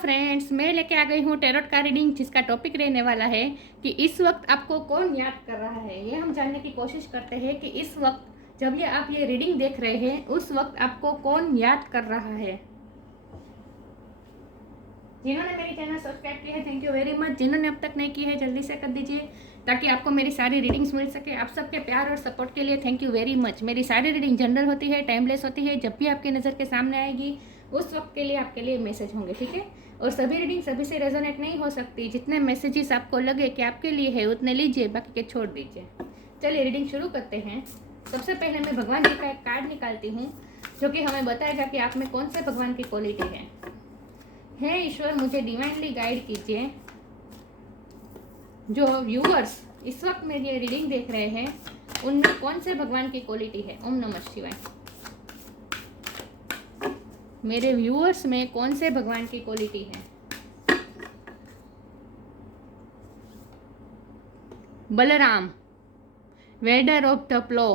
Friends, मैं लेके आ गई हूँ टैरोट का रीडिंग, जिसका टॉपिक रहने वाला है कि इस वक्त आपको कौन याद कर रहा है। ये हम जानने की कोशिश करते हैं कि इस वक्त जब ये आप ये रीडिंग देख रहे हैं उस वक्त आपको कौन याद कर रहा है। जिन्होंने मेरी चैनल सब्सक्राइब किया है थैंक यू वेरी मच। जिन्होंने अब तक नहीं की है जल्दी से कर दीजिए ताकि आपको मेरी सारी रीडिंग्स मिल सके। आप सबके प्यार और सपोर्ट के लिए थैंक यू वेरी मच। मेरी सारी रीडिंग जनरल होती है, टाइमलेस होती है। जब भी आपकी नज़र के सामने आएगी उस वक्त के लिए आपके लिए मैसेज होंगे, ठीक है। और सभी रीडिंग सभी से रेजोनेट नहीं हो सकती। जितने मैसेजेस आपको लगे कि आपके लिए है उतने लीजिए, बाकी के छोड़ दीजिए। चलिए रीडिंग शुरू करते हैं। सबसे पहले मैं भगवान जी का एक कार्ड निकालती हूँ जो कि हमें बताएगा कि आप में कौन से भगवान की क्वालिटी है। हे ईश्वर, मुझे डिवाइनली गाइड कीजिए। जो व्यूअर्स इस वक्त मेरी ये रीडिंग देख रहे हैं उनमें कौन से भगवान की क्वालिटी है। ओम नमः शिवाय। मेरे व्यूअर्स में कौन से भगवान की क्वालिटी है। बलराम, वेडर ऑफ द प्लो।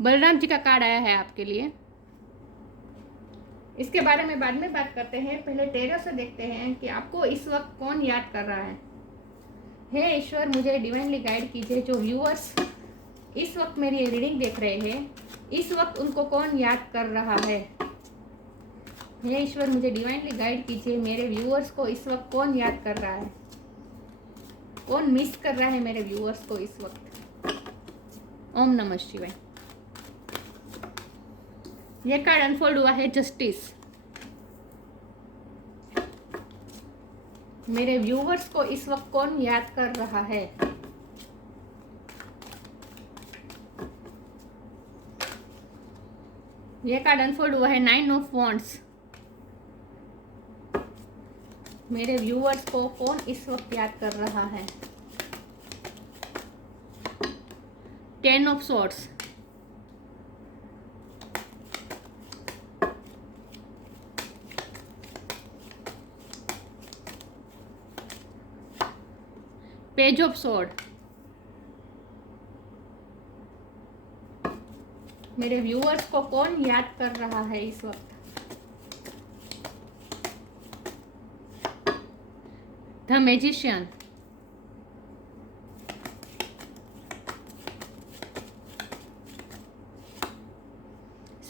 बलराम जी का कार्ड आया है आपके लिए। इसके बारे में बाद में बात करते हैं। पहले टेरो से देखते हैं कि आपको इस वक्त कौन याद कर रहा है। हे ईश्वर, मुझे डिवाइनली गाइड कीजिए। जो व्यूअर्स इस वक्त मेरी रीडिंग देख रहे हैं इस वक्त उनको कौन याद कर रहा है। हे ईश्वर, मुझे डिवाइनली गाइड कीजिए। मेरे व्यूअर्स को इस वक्त कौन याद कर रहा है, कौन मिस कर रहा है मेरे व्यूअर्स को इस वक्त। ओम नमः शिवाय। ये कार्ड अनफोल्ड हुआ है जस्टिस। मेरे व्यूअर्स को इस वक्त कौन याद कर रहा है। ये कार्ड अनफोल्ड हुआ है नाइन ऑफ वॉन्ड्स। मेरे व्यूअर्स को कौन इस वक्त याद कर रहा है। Ten of swords. Page of sword. मेरे व्यूअर्स को कौन याद कर रहा है इस वक्त। The magician.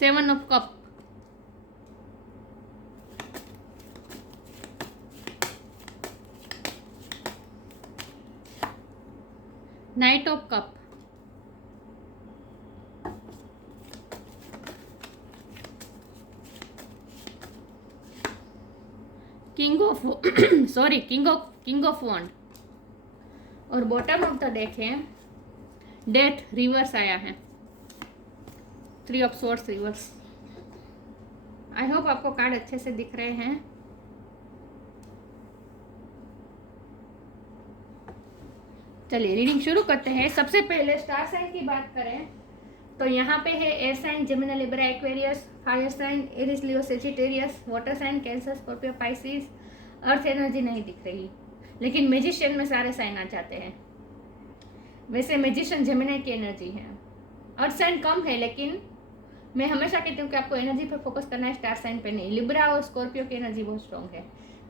Seven of cup. Knight of cup. King of sorry king of wand. और बॉटम ऑफ द डेक है डेथ रिवर्स आया है। Three of swords reverse. I hope आपको कार्ड अच्छे से दिख रहे हैं। चलिए रीडिंग शुरू करते हैं। सबसे पहले स्टार साइन की बात करें तो यहाँ पे है air sign Gemini Libra Aquarius, fire sign Aries Leo Sagittarius, water sign Cancer Scorpio Pisces. Earth energy नहीं दिख रही, लेकिन मैजिशियन में सारे साइन आ जाते हैं। वैसे मैजिशियन जेमिनी की एनर्जी है। अर्थ साइन कम है, लेकिन मैं हमेशा कहती हूँ कि आपको एनर्जी पर फोकस करना है, स्टार साइन पे नहीं। लिब्रा और स्कॉर्पियो की एनर्जी बहुत स्ट्रॉन्ग है।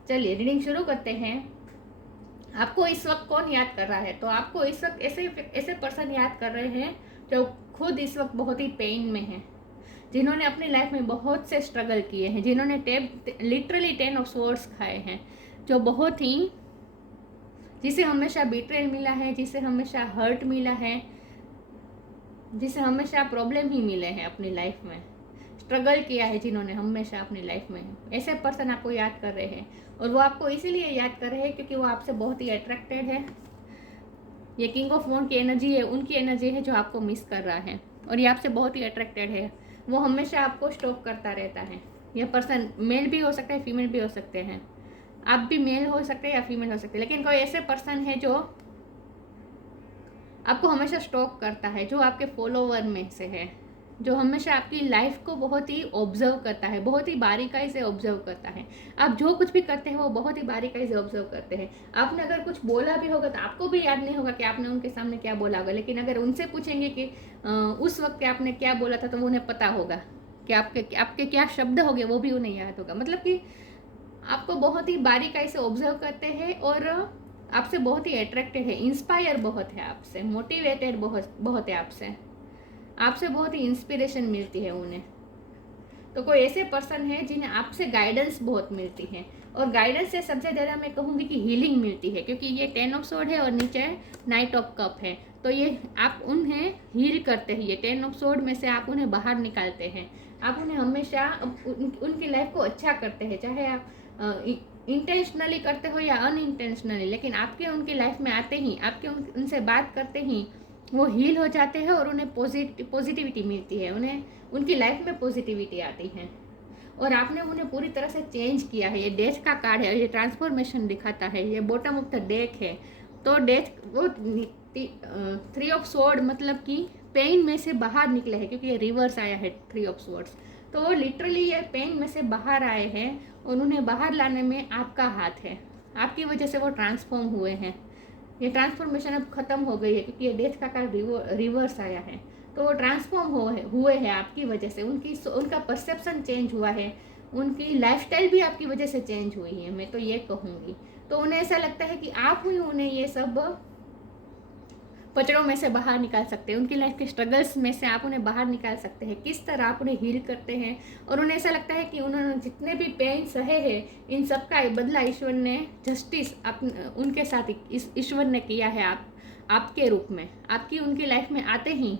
चलिए रीडिंग शुरू करते हैं। आपको इस वक्त कौन याद कर रहा है। तो आपको इस वक्त ऐसे पर्सन याद कर रहे हैं जो खुद इस वक्त बहुत ही पेन में है, जिन्होंने अपनी लाइफ में बहुत से स्ट्रगल किए हैं, जिन्होंने लिटरली 10 ऑफ स्वॉर्ड्स खाए हैं, जो बहुत ही जिसे हमेशा बिट्रेल मिला है, जिसे हमेशा हर्ट मिला है, जिसे हमेशा प्रॉब्लम ही मिले हैं अपनी लाइफ में, स्ट्रगल किया है जिन्होंने हमेशा अपनी लाइफ में। ऐसे पर्सन आपको याद कर रहे हैं और वो आपको इसीलिए याद कर रहे हैं क्योंकि वो आपसे बहुत ही अट्रैक्टेड है। ये किंग ऑफ वॉन्ड की एनर्जी है, उनकी एनर्जी है जो आपको मिस कर रहा है और ये आपसे बहुत ही अट्रैक्टेड है। वो हमेशा आपको स्टॉक करता रहता है। यह पर्सन मेल भी हो सकता है, फीमेल भी हो सकते हैं। आप भी मेल हो सकते हैं या फीमेल हो सकते हैं, लेकिन कोई ऐसे पर्सन है जो आपको हमेशा स्टॉक करता है, जो आपके फॉलोवर में से है, जो हमेशा आपकी लाइफ को बहुत ही ऑब्जर्व करता है, बहुत ही बारीकाई से ऑब्जर्व करता है। आप जो कुछ भी करते हैं वो बहुत ही बारीकाई से ऑब्जर्व करते हैं। आपने अगर कुछ बोला भी होगा तो आपको भी याद नहीं होगा कि आपने उनके सामने क्या बोला होगा, लेकिन अगर उनसे पूछेंगे कि उस वक्त आपने क्या बोला था तो उन्हें पता होगा कि आपके क्या शब्द होंगे, वो भी उन्हें याद होगा। मतलब कि आपको बहुत ही बारीकाई से ऑब्जर्व करते हैं और आपसे बहुत ही अट्रैक्टेड है, इंस्पायर बहुत है आपसे, मोटिवेटेड बहुत है आपसे, आपसे बहुत ही इंस्पिरेशन मिलती है उन्हें। तो कोई ऐसे पर्सन है जिन्हें आपसे गाइडेंस बहुत मिलती है, और गाइडेंस से सबसे ज़्यादा मैं कहूँगी कि हीलिंग मिलती है, क्योंकि ये 10 ऑफ सोर्ड है और नीचे नाइट ऑफ कप है। तो ये आप उन्हें हील करते हैं, ये 10 ऑफ सोर्ड में से आप उन्हें बाहर निकालते हैं, आप उन्हें हमेशा उनकी लाइफ को अच्छा करते हैं, चाहे आप इंटेंशनली करते हो या अनइंटेंशनली, लेकिन आपके उनकी लाइफ में आते ही, आपके उनसे बात करते ही वो हील हो जाते हैं और उन्हें पॉजिटिविटी मिलती है, उन्हें उनकी लाइफ में पॉजिटिविटी आती है, और आपने उन्हें पूरी तरह से चेंज किया है। ये डेथ का कार्ड है, ये ट्रांसफॉर्मेशन दिखाता है, ये बॉटम ऑफ द डेक है। तो डेथ वो 3 ऑफ सोर्ड मतलब कि पेन में से बाहर निकले हैं, क्योंकि ये रिवर्स आया है 3 ऑफ सोर्ड्स। तो वो लिटरली ये पेन में से बाहर आए हैं और उन्हें बाहर लाने में आपका हाथ है, आपकी वजह से वो ट्रांसफॉर्म हुए हैं। ये ट्रांसफॉर्मेशन अब खत्म हो गई है, क्योंकि ये डेथ का कार्ड रिवर्स आया है। तो वो ट्रांसफॉर्म हुए हैं आपकी वजह से, उनका परसेप्शन चेंज हुआ है, उनकी लाइफस्टाइल भी आपकी वजह से चेंज हुई है, मैं तो ये कहूँगी। तो उन्हें ऐसा लगता है कि आप ही उन्हें ये सब पचड़ों में से बाहर निकाल सकते हैं, उनकी लाइफ के स्ट्रगल्स में से आप उन्हें बाहर निकाल सकते हैं, किस तरह आप उन्हें हील करते हैं। और उन्हें ऐसा लगता है कि उन्होंने जितने भी पेन सहे हैं, इन सब का बदला ईश्वर ने जस्टिस उनके साथ ईश्वर ने किया है, आपके रूप में, आपकी उनकी लाइफ में आते ही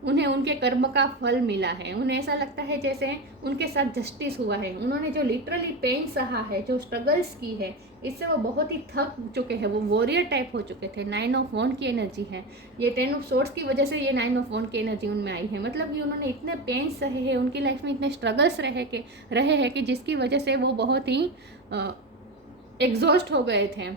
उन्हें उनके कर्म का फल मिला है। उन्हें ऐसा लगता है जैसे उनके साथ जस्टिस हुआ है, उन्होंने जो लिटरली पेन सहा है, जो स्ट्रगल्स की है, इससे वो बहुत ही थक चुके हैं, वो वॉरियर टाइप हो चुके थे। 9 ऑफ वॉन्ड की एनर्जी है, ये 10 ऑफ सोर्ड्स की वजह से ये 9 ऑफ वॉन्ड की एनर्जी उनमें आई है। मतलब कि उन्होंने इतने पेन सहे हैं, उनकी लाइफ में इतने स्ट्रगल्स रहे हैं कि जिसकी वजह से वो बहुत ही एग्जॉस्ट हो गए थे।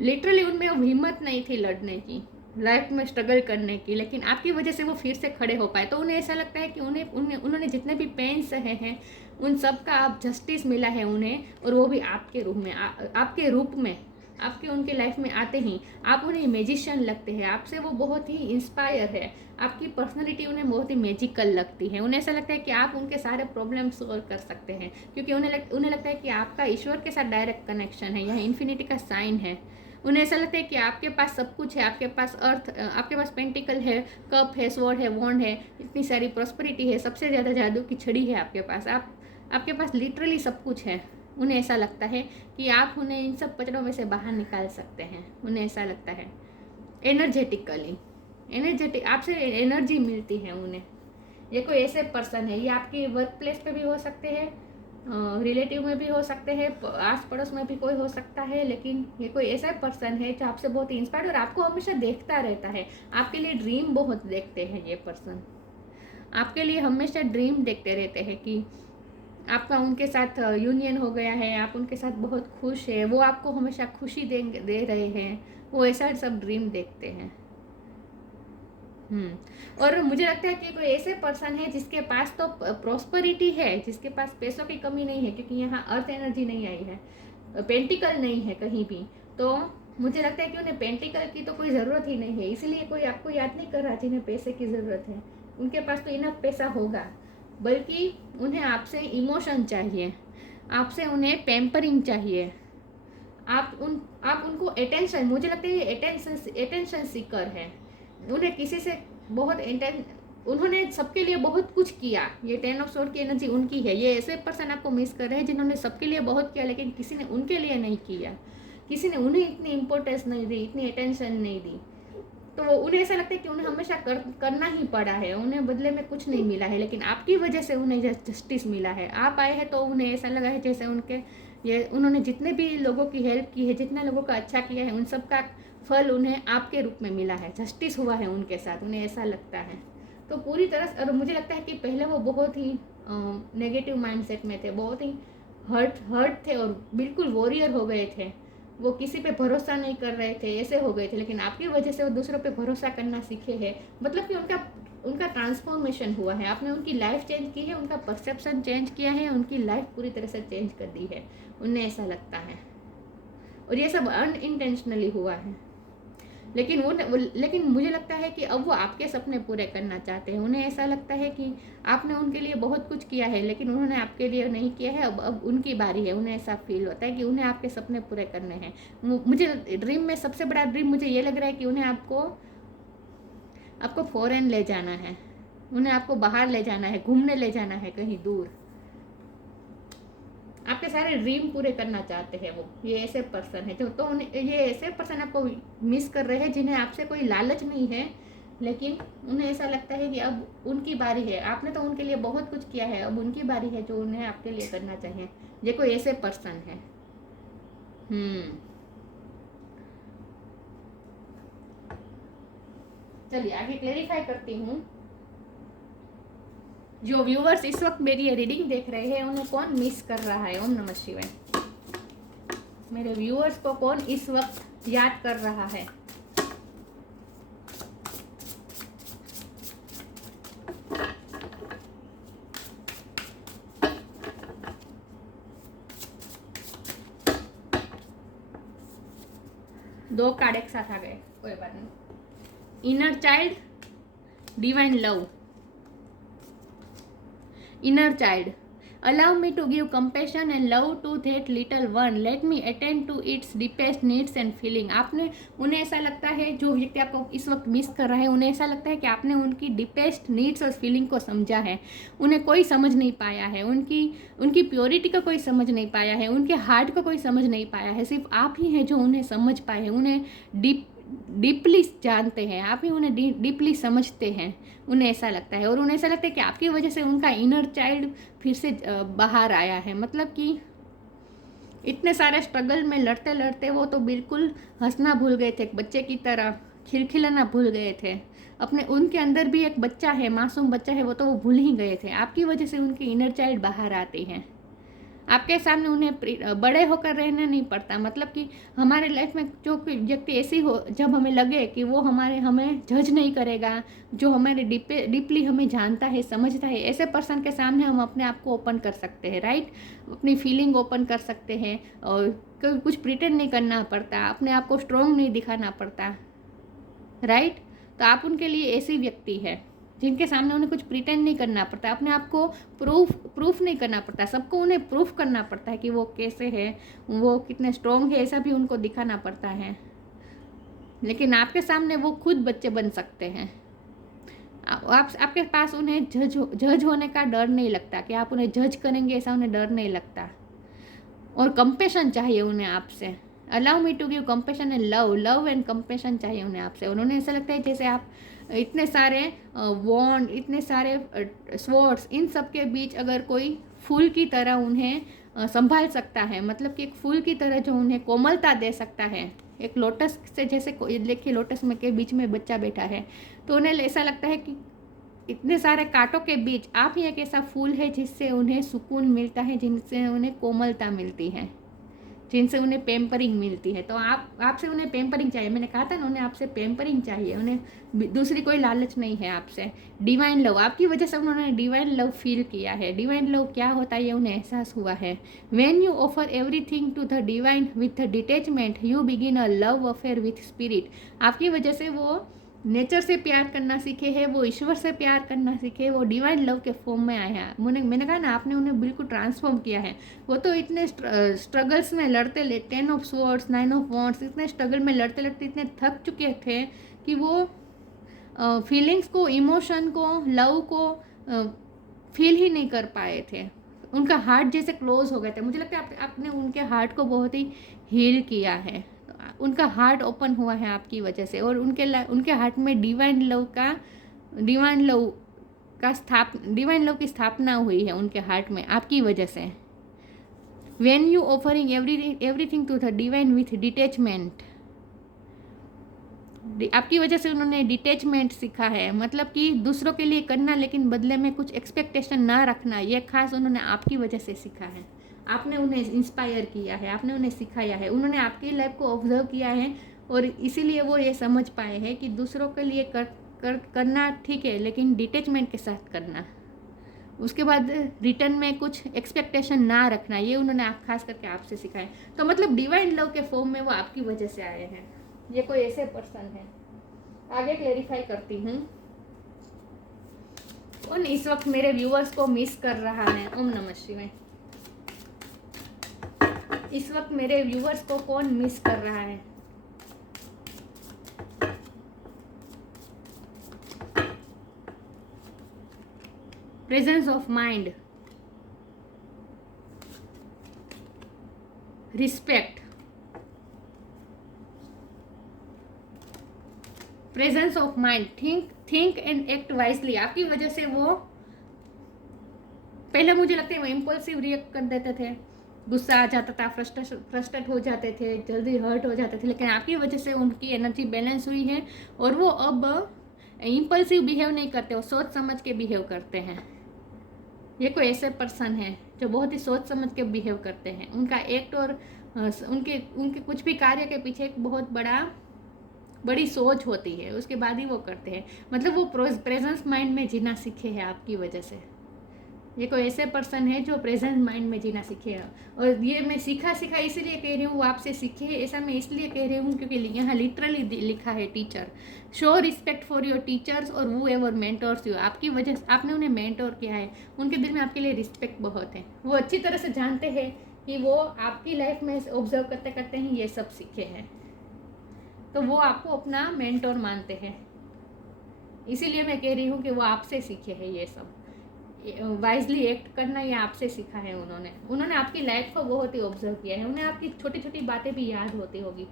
लिटरली उनमें हिम्मत नहीं थी लड़ने की, लाइफ में स्ट्रगल करने की, लेकिन आपकी वजह से वो फिर से खड़े हो पाए। तो उन्हें ऐसा लगता है कि उन्होंने जितने भी पेन सहे हैं, उन सब का आप जस्टिस मिला है उन्हें, और वो भी आपके रूप में, आपके रूप में, आपके उनके लाइफ में आते ही आप उन्हें मैजिशियन लगते हैं, आपसे वो बहुत ही इंस्पायर है, आपकी पर्सनैलिटी उन्हें बहुत ही मैजिकल लगती है। उन्हें ऐसा लगता है कि आप उनके सारे प्रॉब्लम सॉल्व कर सकते हैं, क्योंकि उन्हें लगता है कि आपका ईश्वर के साथ डायरेक्ट कनेक्शन है, यह इन्फिनिटी का साइन है। उन्हें ऐसा लगता है कि आपके पास सब कुछ है, आपके पास अर्थ, आपके पास पेंटिकल है, कप है, स्वॉर्ड है, वॉन्ड है, इतनी सारी प्रॉस्पेरिटी है, सबसे ज़्यादा जादू की छड़ी है आपके पास, आपके पास लिटरली सब कुछ है। उन्हें ऐसा लगता है कि आप उन्हें इन सब पचड़ों में से बाहर निकाल सकते हैं। उन्हें ऐसा लगता है एनर्जेटिक आपसे एनर्जी मिलती है उन्हें। ये कोई ऐसे पर्सन है, ये आपके वर्क प्लेस पे भी हो सकते हैं, रिलेटिव में भी हो सकते हैं, आस पड़ोस में भी कोई हो सकता है, लेकिन ये कोई ऐसा पर्सन है जो आपसे बहुत इंस्पायर्ड और आपको हमेशा देखता रहता है, आपके लिए ड्रीम बहुत देखते हैं। ये पर्सन आपके लिए हमेशा ड्रीम देखते रहते हैं कि आपका उनके साथ यूनियन हो गया है, आप उनके साथ बहुत खुश है, वो आपको हमेशा खुशी दे रहे हैं, वो ऐसा सब ड्रीम देखते हैं। और मुझे लगता है कि कोई ऐसे पर्सन है जिसके पास तो प्रॉस्पेरिटी है, जिसके पास पैसों की कमी नहीं है, क्योंकि यहाँ अर्थ एनर्जी नहीं आई है, पेंटिकल नहीं है कहीं भी। तो मुझे लगता है कि उन्हें पेंटिकल की तो कोई ज़रूरत ही नहीं है, इसलिए कोई आपको याद नहीं कर रहा जिन्हें पैसे की ज़रूरत है। उनके पास तो इनफ पैसा होगा, बल्कि उन्हें आपसे इमोशन चाहिए, आपसे उन्हें पैम्परिंग चाहिए, आप उनको अटेंशन, मुझे लगता है ये अटेंशन सीकर है। उन्हें किसी से बहुत उन्होंने सबके लिए बहुत कुछ किया, ये 10 ऑफ सोर्ड की एनर्जी उनकी है। ये ऐसे पर्सन आपको मिस कर रहे हैं जिन्होंने सबके लिए बहुत किया, लेकिन किसी ने उनके लिए नहीं किया, किसी ने उन्हें इतनी इम्पोर्टेंस नहीं दी, इतनी अटेंशन नहीं दी। तो उन्हें ऐसा लगता है कि उन्हें हमेशा करना ही पड़ा है, उन्हें बदले में कुछ नहीं मिला है, लेकिन आपकी वजह से उन्हें जस्टिस मिला है। आप आए हैं तो उन्हें ऐसा लगा है जैसे उन्होंने जितने भी लोगों की हेल्प की है, जितने लोगों का अच्छा किया है, उन सब का फल उन्हें आपके रूप में मिला है, जस्टिस हुआ है उनके साथ, उन्हें ऐसा लगता है। तो पूरी तरह, और मुझे लगता है कि पहले वो बहुत ही नेगेटिव माइंडसेट में थे, बहुत ही हर्ट थे और बिल्कुल वॉरियर हो गए थे, वो किसी पे भरोसा नहीं कर रहे थे, ऐसे हो गए थे। लेकिन आपकी वजह से वो दूसरों पे भरोसा करना सीखे हैं, मतलब कि उनका ट्रांसफॉर्मेशन हुआ है, आपने उनकी लाइफ चेंज की है, उनका परसेप्शन चेंज किया है, उनकी लाइफ पूरी तरह से चेंज कर दी है, उन्हें ऐसा लगता है। और ये सब अनइंटेंशनली हुआ है। लेकिन मुझे लगता है कि अब वो आपके सपने पूरे करना चाहते हैं। उन्हें ऐसा लगता है कि आपने उनके लिए बहुत कुछ किया है, लेकिन उन्होंने आपके लिए नहीं किया है। अब उनकी बारी है। उन्हें ऐसा फील होता है कि उन्हें आपके सपने पूरे करने हैं। मुझे ड्रीम में सबसे बड़ा ड्रीम मुझे ये लग रहा है कि उन्हें आपको फॉरेन ले जाना है। उन्हें आपको बाहर ले जाना है, घूमने ले जाना है कहीं दूर। आपके सारे ड्रीम पूरे करना चाहते हैं वो। ये ऐसे पर्सन है तो ये ऐसे पर्सन आपको मिस कर रहे हैं जिन्हें आपसे कोई लालच नहीं है, लेकिन उन्हें ऐसा लगता है कि अब उनकी बारी है। आपने तो उनके लिए बहुत कुछ किया है, अब उनकी बारी है जो उन्हें आपके लिए करना चाहिए। ये कोई ऐसे पर्सन है। चलिए आगे क्लेरिफाई करती हूँ। जो व्यूवर्स इस वक्त मेरी ये रीडिंग देख रहे हैं उन्हें कौन मिस कर रहा है? ओम नमः शिवाय। मेरे व्यूअर्स को कौन इस वक्त याद कर रहा है? दो कार्ड एक साथ आ गए, कोई बात नहीं। Inner child, divine love. Inner child, allow me to give compassion and love to that little one. Let me attend to its deepest needs and feeling. आपने उन्हें ऐसा लगता है, जो व्यक्ति आपको इस वक्त मिस कर रहा है, उन्हें ऐसा लगता है कि आपने उनकी डीपेस्ट नीड्स और फीलिंग को समझा है। उन्हें कोई समझ नहीं पाया है, उनकी प्योरिटी को कोई समझ नहीं पाया है, उनके हार्ट को कोई समझ नहीं पाया है। सिर्फ आप ही हैं जो उन्हें समझ पाए हैं, उन्हें डीपली जानते हैं, आप ही उन्हें डीपली समझते हैं। उन्हें ऐसा लगता है, और उन्हें ऐसा लगता है कि आपकी वजह से उनका इनर चाइल्ड फिर से बाहर आया है। मतलब कि इतने सारे स्ट्रगल में लड़ते लड़ते वो तो बिल्कुल हंसना भूल गए थे, एक बच्चे की तरह खिलखिलाना भूल गए थे। उनके अंदर भी एक बच्चा है, मासूम बच्चा है, वो तो वो भूल ही गए थे। आपकी वजह से उनकी इनर चाइल्ड बाहर आती हैं। आपके सामने उन्हें बड़े होकर रहना नहीं पड़ता। मतलब कि हमारे लाइफ में जो कोई व्यक्ति ऐसी हो, जब हमें लगे कि वो हमें जज नहीं करेगा, जो हमारे डीपली हमें जानता है, समझता है, ऐसे पर्सन के सामने हम अपने आप को ओपन कर सकते हैं, राइट। अपनी फीलिंग ओपन कर सकते हैं, और कुछ प्रिटेंड नहीं करना पड़ता, अपने आप को स्ट्रॉन्ग नहीं दिखाना पड़ता, राइट। तो आप उनके लिए ऐसी व्यक्ति है जिनके सामने उन्हें कुछ प्रिटेंड नहीं करना पड़ता, अपने आप को प्रूफ नहीं करना पड़ता। सबको उन्हें प्रूफ करना पड़ता है कि वो कैसे है, वो कितने स्ट्रॉन्ग है, ऐसा भी उनको दिखाना पड़ता है। लेकिन आपके सामने वो खुद बच्चे बन सकते हैं। आपके पास उन्हें जज होने का डर नहीं लगता, कि आप उन्हें जज करेंगे ऐसा उन्हें डर नहीं लगता। और कंपेशन चाहिए उन्हें आपसे। Allow me to give compassion and love and compassion चाहिए उन्हें आपसे। उन्होंने ऐसा लगता है जैसे आप इतने सारे वॉन्ड, इतने सारे स्वॉर्ड्स, इन सब के बीच अगर कोई फूल की तरह उन्हें संभाल सकता है, मतलब कि एक फूल की तरह जो उन्हें कोमलता दे सकता है, एक लोटस से जैसे देखिए लोटस में के बीच में बच्चा बैठा है, तो उन्हें ऐसा लगता है कि इतने सारे कांटों के बीच आप ही एक ऐसा फूल है जिससे उन्हें सुकून मिलता है, जिनसे उन्हें कोमलता मिलती है, जिनसे उन्हें पेम्परिंग मिलती है। तो आपसे उन्हें पेम्परिंग चाहिए। मैंने कहा था ना, उन्हें आपसे पेम्परिंग चाहिए, उन्हें दूसरी कोई लालच नहीं है आपसे। डिवाइन लव, आपकी वजह से उन्होंने डिवाइन लव फील किया है। डिवाइन लव क्या होता है ये उन्हें एहसास हुआ है। When you offer everything to the divine with detachment, you begin a love affair with spirit. आपकी वजह से वो नेचर से प्यार करना सीखे हैं, वो ईश्वर से प्यार करना सीखे, वो डिवाइन लव के फॉर्म में आए हैं। मैंने कहा ना, आपने उन्हें बिल्कुल ट्रांसफॉर्म किया है। वो तो इतने स्ट्रगल्स में लड़ते 10 ऑफ स्वॉर्ड्स, 9 ऑफ वॉन्ड्स, इतने स्ट्रगल में लड़ते लड़ते इतने थक चुके थे कि वो फीलिंग्स को, इमोशन को, लव को फील ही नहीं कर पाए थे। उनका हार्ट जैसे क्लोज हो गए थे। मुझे लगता है आपने उनके हार्ट को बहुत ही हील किया है। उनका हार्ट ओपन हुआ है आपकी वजह से, और उनके हार्ट में डिवाइन लव की स्थापना हुई है उनके हार्ट में आपकी वजह से। When you offering everything to the divine with detachment, आपकी वजह से उन्होंने डिटैचमेंट सीखा है। मतलब कि दूसरों के लिए करना लेकिन बदले में कुछ एक्सपेक्टेशन ना रखना, ये खास उन्होंने आपकी वजह से सीखा है। आपने उन्हें इंस्पायर किया है, आपने उन्हें सिखाया है, उन्होंने आपकी लाइफ को ऑब्जर्व किया है, और इसीलिए वो ये समझ पाए हैं कि दूसरों के लिए करना ठीक है, लेकिन डिटैचमेंट के साथ करना, उसके बाद रिटर्न में कुछ एक्सपेक्टेशन ना रखना, ये उन्होंने खास करके आपसे सिखाया। तो मतलब डिवाइन लव के फॉर्म में वो आपकी वजह से आए हैं। ये कोई ऐसे पर्सन है। आगे क्लेरिफाई करती हूँ। कौन इस वक्त मेरे व्यूअर्स को मिस कर रहा है? ओम नमः शिवाय। इस वक्त मेरे व्यूअर्स को कौन मिस कर रहा है? Presence of mind, respect, presence of mind, think and act wisely. आपकी वजह से वो पहले मुझे लगता है वो इम्पल्सिव रिएक्ट कर देते थे, गुस्सा आ जाता था, फ्रस्ट्रेट हो जाते थे, जल्दी हर्ट हो जाते थे, लेकिन आपकी वजह से उनकी एनर्जी बैलेंस हुई है और वो अब इम्पल्सिव बिहेव नहीं करते, वो सोच समझ के बिहेव करते हैं। ये कोई ऐसे पर्सन है जो बहुत ही सोच समझ के बिहेव करते हैं। उनका एक्ट और उनके उनके कुछ भी कार्य के पीछे एक बहुत बड़ी सोच होती है, उसके बाद ही वो करते हैं। मतलब वो प्रेजेंस माइंड में जीना सीखे हैं आपकी वजह से। ये कोई ऐसे पर्सन है जो प्रेजेंट माइंड में जीना सीखे है। और ये मैं सीखा इसलिए कह रही हूँ, वो आपसे सीखे, ऐसा मैं इसलिए कह रही हूँ क्योंकि यहाँ लिटरली लिखा है teacher. Show respect for your teachers और वो एवर मेंटोर्स यू। आपकी वजह से आपने उन्हें मेंटोर किया है, उनके दिल में आपके लिए रिस्पेक्ट बहुत है। वो अच्छी तरह से जानते हैं कि वो आपकी लाइफ में ऑब्जर्व करते करते ही ये सब सीखे हैं, तो वो आपको अपना मेंटोर मानते हैं। इसीलिए मैं कह रही हूँ कि वो आपसे सीखे हैं ये सब। वाइजली एक्ट करना ये आपसे सीखा है उन्होंने आपकी लाइफ को बहुत ही ऑब्जर्व किया है। उन्हें आपकी छोटी छोटी बातें भी याद होती होगी।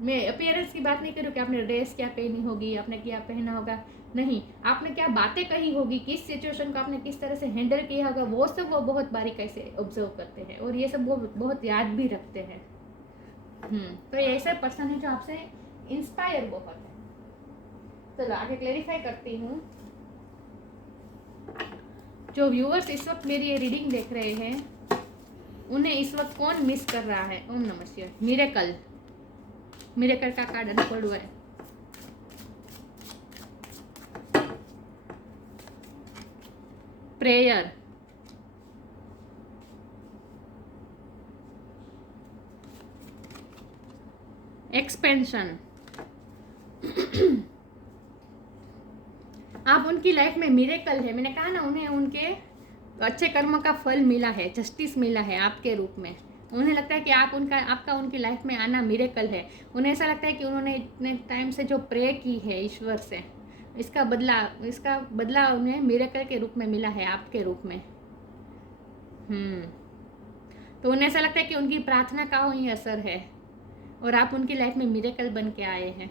मैं अपीयरेंस की बात नहीं करूँ कि आपने ड्रेस क्या पहनी होगी, आपने क्या पहना होगा, नहीं, आपने क्या बातें कही होगी, किस सिचुएशन को आपने किस तरह से हैंडल किया होगा, वो सब वो बहुत बारीकी से ऑब्जर्व करते हैं और ये सब वो बहुत याद भी रखते हैं। तो ये ऐसा पर्सन है जो आपसे इंस्पायर बहुत है। चलो आगे क्लेरिफाई करती हूँ। जो व्यूअर्स इस वक्त मेरी ये रीडिंग देख रहे हैं, उन्हें इस वक्त कौन मिस कर रहा है? ओम नमः शिवाय। मिरेकल का कार्ड अनफोल्ड हुआ है। Prayer, expansion. आप उनकी लाइफ में मिरेकल है। मैंने कहा ना, उन्हें उनके अच्छे कर्म का फल मिला है, जस्टिस मिला है आपके रूप में। उन्हें लगता है कि आपका उनकी लाइफ में आना मिरेकल है। उन्हें ऐसा लगता है कि उन्होंने इतने टाइम से जो प्रे की है ईश्वर से, इसका बदला उन्हें मिरेकल के रूप में मिला है, आपके रूप में। तो उन्हें ऐसा लगता है कि उनकी प्रार्थना का ही असर है और आप उनकी लाइफ में मिरेकल बन के आए हैं।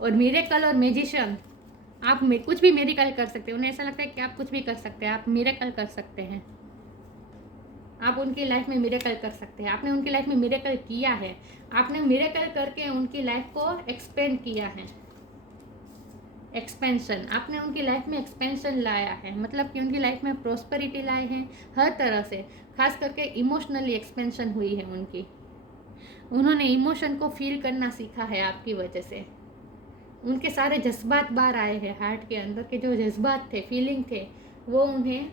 और मिरेकल और मैजिशियन, आप कुछ भी मिरेकल कर सकते हैं। उन्हें ऐसा लगता है कि आप कुछ भी कर सकते हैं, आप मिरेकल कर सकते हैं, आप उनकी लाइफ में मिरेकल कर सकते हैं। आपने उनकी लाइफ में मिरेकल किया है, आपने मिरेकल करके उनकी लाइफ को एक्सपेंड किया है। एक्सपेंशन, आपने उनकी लाइफ में एक्सपेंशन लाया है, मतलब कि उनकी लाइफ में प्रोस्पेरिटी लाए हैं हर तरह से। खास करके इमोशनली एक्सपेंशन हुई है उनकी। उन्होंने इमोशन को फील करना सीखा है आपकी वजह से। उनके सारे जज्बात बाहर आए हैं, हार्ट के अंदर के जो जज्बात थे, फीलिंग थे, वो उन्हें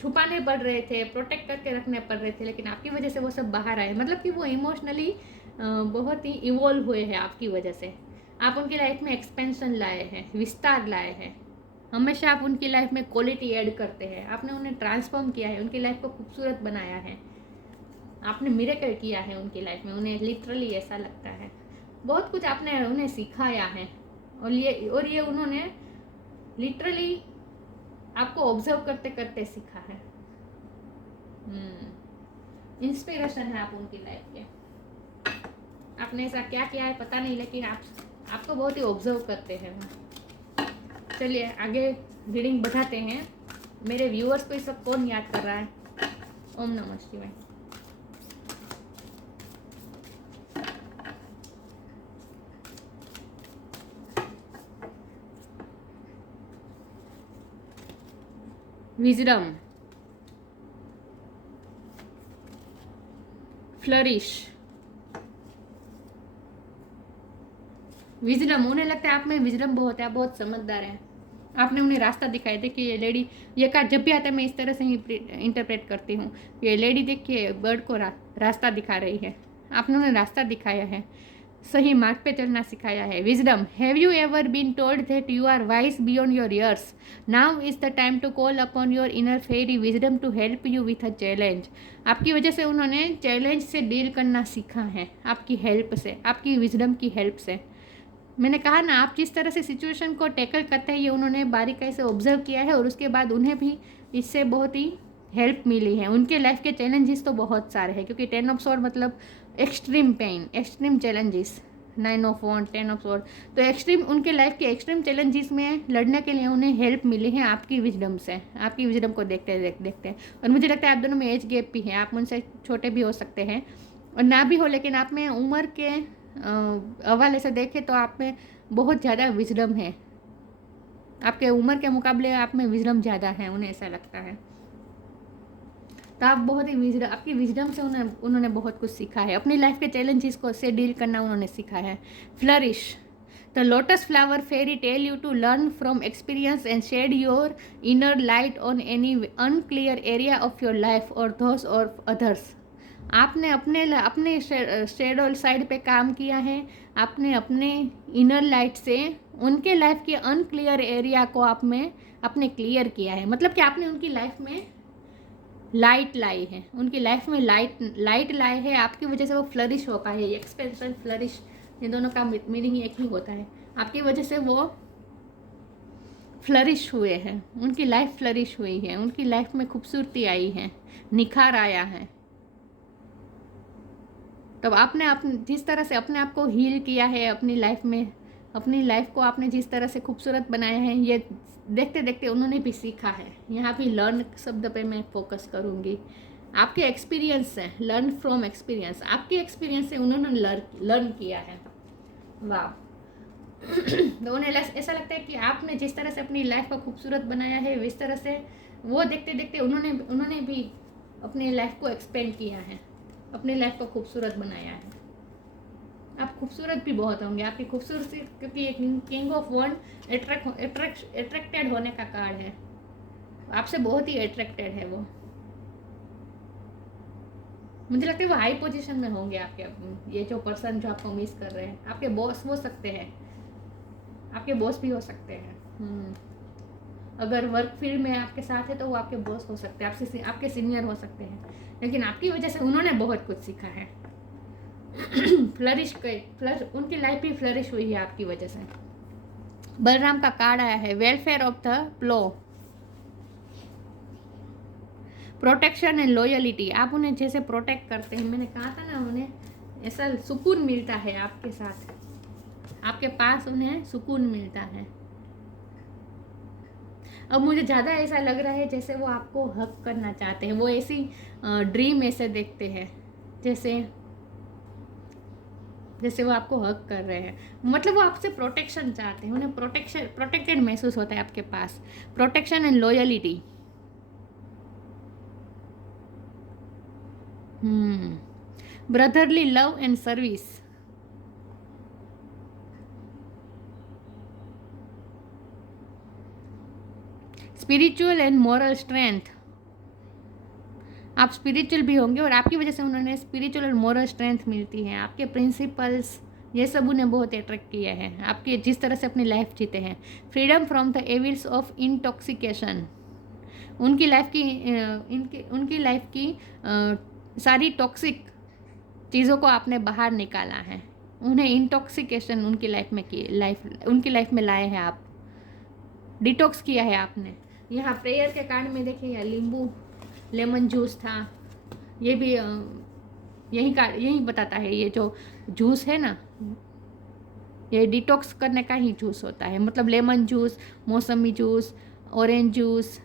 छुपाने पड़ रहे थे, प्रोटेक्ट करके रखने पड़ रहे थे, लेकिन आपकी वजह से वो सब बाहर आए। मतलब कि वो इमोशनली बहुत ही इवॉल्व हुए हैं आपकी वजह से। आप उनकी लाइफ में एक्सपेंशन लाए हैं, विस्तार लाए हैं। हमेशा आप उनकी लाइफ में क्वालिटी ऐड करते हैं। आपने उन्हें ट्रांसफॉर्म किया है, उनकी लाइफ को खूबसूरत बनाया है, आपने मिरेकल किया है उनकी लाइफ में। उन्हें लिटरली ऐसा लगता है बहुत कुछ आपने उन्हें सिखाया है और ये उन्होंने लिटरली आपको ऑब्जर्व करते करते सीखा है। इंस्पिरेशन है आप उनकी लाइफ के। आपने ऐसा क्या किया है पता नहीं, लेकिन आपको बहुत ही ऑब्जर्व करते हैं। चलिए आगे रीडिंग बढ़ाते हैं। मेरे व्यूअर्स को ये सब कौन याद कर रहा है? ओम नमः शिवाय। Wisdom, flourish. विजडम, उन्हें लगता है आप में विजडम बहुत है, आप बहुत समझदार हैं। आपने उन्हें रास्ता दिखाया। देखिए ये लेडी, ये कार्ड जब भी आता है मैं इस तरह से ही इंटरप्रेट करती हूँ। ये लेडी देखिए बर्ड को रास्ता दिखा रही है। आपने उन्हें रास्ता दिखाया है, सही मार्ग पे चलना सिखाया है। Wisdom, have you ever been told that you are wise beyond your years, now is the time to call upon your inner fairy wisdom to help you with a challenge. आपकी वजह से उन्होंने चैलेंज से deal करना सीखा है, आपकी help से, आपकी विजडम की हेल्प से। मैंने कहा ना, आप जिस तरह से सिचुएशन को टैकल करते हैं ये उन्होंने बारीकाई से ऑब्जर्व किया है और उसके बाद उन्हें भी इससे बहुत ही हेल्प मिली है। उनके लाइफ के चैलेंजेस तो बहुत सारे हैं, क्योंकि 10 ऑफ स्वॉर्ड मतलब extreme pain, extreme challenges, 9 of wand, 10 of sword, तो एक्सट्रीम, उनके लाइफ के एक्सट्रीम चैलेंजेस में लड़ने के लिए उन्हें हेल्प मिली है आपकी विजडम से, आपकी विजडम को देखते देखते। और मुझे लगता है आप दोनों में एज गैप भी है, आप उनसे छोटे भी हो सकते हैं और ना भी हो, लेकिन आप में उम्र के हवाले से देखें तो आप में बहुत ज़्यादा विजडम है, आपके उम्र के मुकाबले आप में विजडम ज़्यादा है, उन्हें ऐसा लगता है। तो आप बहुत ही विजडम, आपकी विजडम से उन्होंने बहुत कुछ सीखा है, अपनी लाइफ के चैलेंजेस को से डील करना उन्होंने सीखा है। Flourish, the lotus flower fairy tell you to learn from experience and shed your inner light on any unclear area of your life और दोस और अदर्स। आपने अपने शेडो साइड पे काम किया है, आपने अपने इनर लाइट से उनके लाइफ के अनक्लियर एरिया को आपने क्लियर किया है। मतलब कि आपने उनकी लाइफ में लाइट लाई है, उनकी लाइफ में लाइट लाए है, आपकी वजह से वो फ्लरिश हो पाए। एक्सपेंशन, फ्लरिश, ये दोनों का मीनिंग एक ही होता है। आपकी वजह से वो फ्लरिश हुए हैं, उनकी लाइफ फ्लरिश हुई है, उनकी लाइफ में खूबसूरती आई है, निखार आया है। तब आपने जिस तरह से अपने आप को हील किया है अपनी लाइफ में, अपनी लाइफ को आपने जिस तरह से खूबसूरत बनाया है, ये देखते देखते उन्होंने भी सीखा है। यहाँ भी लर्न शब्द पे मैं फोकस करूँगी। आपके एक्सपीरियंस से, लर्न फ्रॉम एक्सपीरियंस, आपके एक्सपीरियंस से उन्होंने लर्न किया है। वाह। तो उन्हें ऐसा लगता है कि आपने जिस तरह से अपनी लाइफ को खूबसूरत बनाया है, इस तरह से वो देखते देखते उन्होंने भी अपनी लाइफ को एक्सपेंड किया है, अपनी लाइफ को खूबसूरत बनाया है। आप खूबसूरत भी बहुत होंगे, आपकी खूबसूरती, क्योंकि एक किंग ऑफ वॉन्ड अट्रैक्टेड होने का कार्ड है, आपसे बहुत ही अट्रैक्टेड है वो। मुझे लगता है वो हाई पोजीशन में होंगे आपके, ये जो पर्सन जो आपको मिस कर रहे हैं, आपके बॉस हो सकते हैं, आपके बॉस भी हो सकते हैं। अगर वर्क फील्ड में आपके साथ है तो वो आपके बॉस हो सकते हैं, आपके सीनियर हो सकते हैं, लेकिन आपकी वजह से उन्होंने बहुत कुछ सीखा है। उनकी लाइफ भी फ्लरिश हुई है आपकी वजह से। बलराम का कार्ड आया है, welfare of the plough, protection and loyalty. आप उन्हें जैसे प्रोटेक्ट करते हैं, मैंने कहा था ना, उन्हें ऐसा सुकून मिलता है आपके साथ, आपके पास उन्हें सुकून मिलता है। अब मुझे ज़्यादा ऐसा लग रहा है जैसे वो आपको हक करना चाहते हैं, वो ऐसी ड्रीम ऐसे देखते हैं जैसे वो आपको हक कर रहे हैं। मतलब वो आपसे प्रोटेक्शन चाहते हैं, उन्हें प्रोटेक्टेड महसूस होता है आपके पास। Protection and loyalty. Brotherly love and service. Spiritual and moral strength. आप स्पिरिचुअल भी होंगे और आपकी वजह से उन्होंने स्पिरिचुअल और मॉरल स्ट्रेंथ मिलती है। आपके प्रिंसिपल्स, ये सब उन्हें बहुत अट्रैक्ट किया है, आपके जिस तरह से अपनी लाइफ जीते हैं। Freedom from the evils of intoxication. उनकी लाइफ की सारी टॉक्सिक चीज़ों को आपने बाहर निकाला है, उन्हें इंटॉक्सिकेशन उनकी लाइफ में लाए हैं आप, डिटॉक्स किया है आपने। यहाँ प्रेयर के कार्ड में देखिए, या नींबू लेमन जूस था, ये भी यही बताता है। ये जो जूस है ना, ये डिटॉक्स करने का ही जूस होता है। मतलब लेमन जूस, मौसमी जूस, ऑरेंज जूस,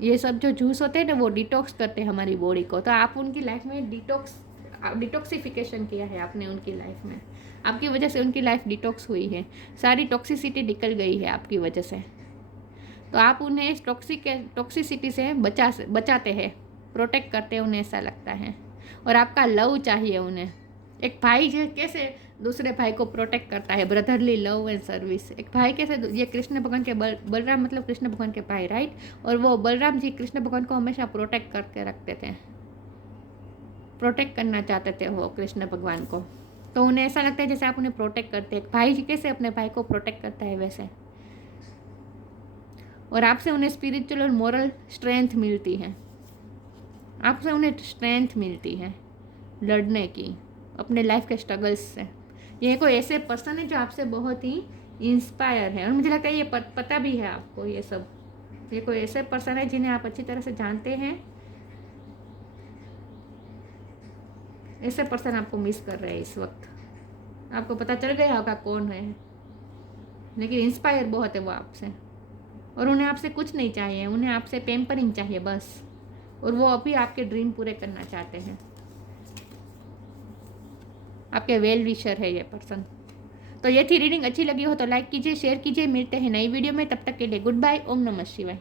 ये सब जो जूस होते हैं ना, वो डिटॉक्स करते हैं हमारी बॉडी को। तो आप उनकी लाइफ में डिटॉक्सिफिकेशन किया है आपने उनकी लाइफ में, आपकी वजह से उनकी लाइफ डिटॉक्स हुई है, सारी टॉक्सिसिटी निकल गई है आपकी वजह से। तो आप उन्हें इस टॉक्सिसिटी से बचाते हैं, प्रोटेक्ट करते हैं, उन्हें ऐसा लगता है। और आपका लव चाहिए उन्हें। एक भाई जो कैसे दूसरे भाई को प्रोटेक्ट करता है, ब्रदरली लव एंड सर्विस। एक भाई कैसे, ये कृष्ण भगवान के बलराम मतलब कृष्ण भगवान के भाई, राइट। और वो बलराम जी कृष्ण भगवान को हमेशा प्रोटेक्ट करके रखते थे। प्रोटेक्ट करना चाहते थे वो कृष्ण भगवान को। तो उन्हें ऐसा लगता है जैसे आप उन्हें प्रोटेक्ट करते हैं, भाई कैसे अपने भाई को प्रोटेक्ट करता है वैसे। और आपसे उन्हें स्पिरिचुअल और मोरल स्ट्रेंथ मिलती है, आपसे उन्हें स्ट्रेंथ मिलती है लड़ने की अपने लाइफ के स्ट्रगल्स से। ये कोई ऐसे पर्सन है जो आपसे बहुत ही इंस्पायर है, और मुझे लगता है ये पता भी है आपको ये सब। ये कोई ऐसे पर्सन है जिन्हें आप अच्छी तरह से जानते हैं, ऐसे पर्सन आपको मिस कर रहे हैं इस वक्त। आपको पता चल गया होगा कौन है, लेकिन इंस्पायर बहुत है वो आपसे, और उन्हें आपसे कुछ नहीं चाहिए, उन्हें आपसे पेम्परिंग चाहिए बस। और वो अभी आपके ड्रीम पूरे करना चाहते हैं, आपके वेल विशर है ये पर्सन। तो ये थी रीडिंग, अच्छी लगी हो तो लाइक कीजिए, शेयर कीजिए। मिलते हैं नई वीडियो में, तब तक के लिए गुड बाय। ओम नमः शिवाय।